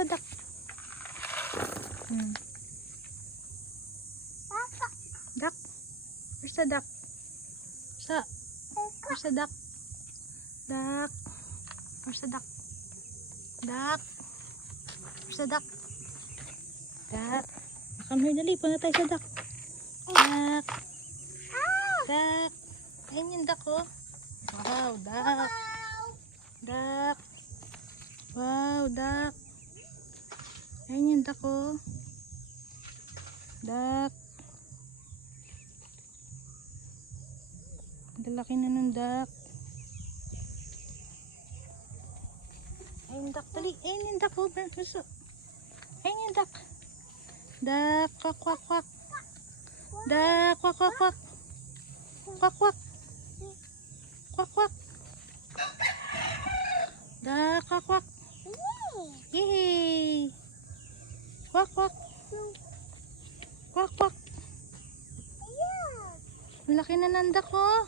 sa duck? Duck? Where's the duck? Where's the duck? Duck? Where's the duck? Duck? Where's the duck? Duck? Come here, dali. Punta tayo sa duck. Duck? Duck? Ayan yung duck, oh. Wow, duck. Duck. Wow, duck. Ayan yung duck, oh. Duck. Ang laki na ng duck. Ayan yung duck, dali. Ayan yung duck, oh. Ayan yung duck. Duck, kwak, kwak, kwak. Duck, kwak, kwak, kwak. Kwak, kwak. Kwak, kwak. Duck, kwak, kwak. Yay! Kwak, kwak. Kwak, kwak. Ang laki na ng duck, oh.